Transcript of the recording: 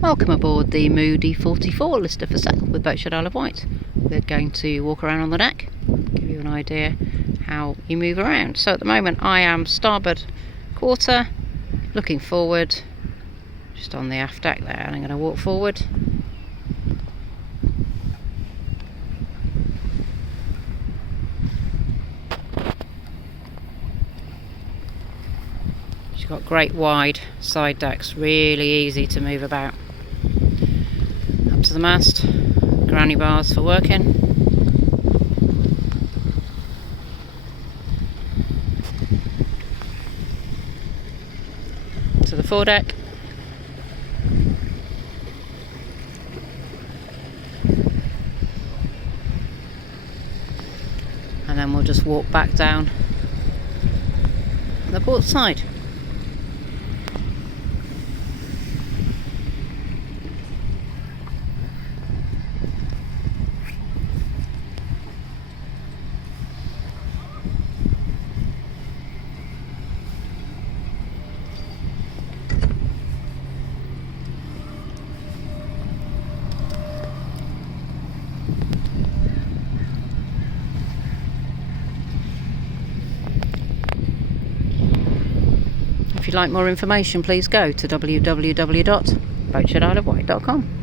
Welcome aboard the Moody 44 listed for sale with Boatshed Isle of Wight. We're going to walk around on the deck, give you an idea how you move around. So at the moment I am starboard quarter, looking forward, just on the aft deck there, and I'm going to walk forward. She's got great wide side decks, really easy to move about. Up to the mast, granny bars for working. To the foredeck. And then we'll just walk back down the port side. If you'd like more information, please go to www.boatshedisleofwight.com.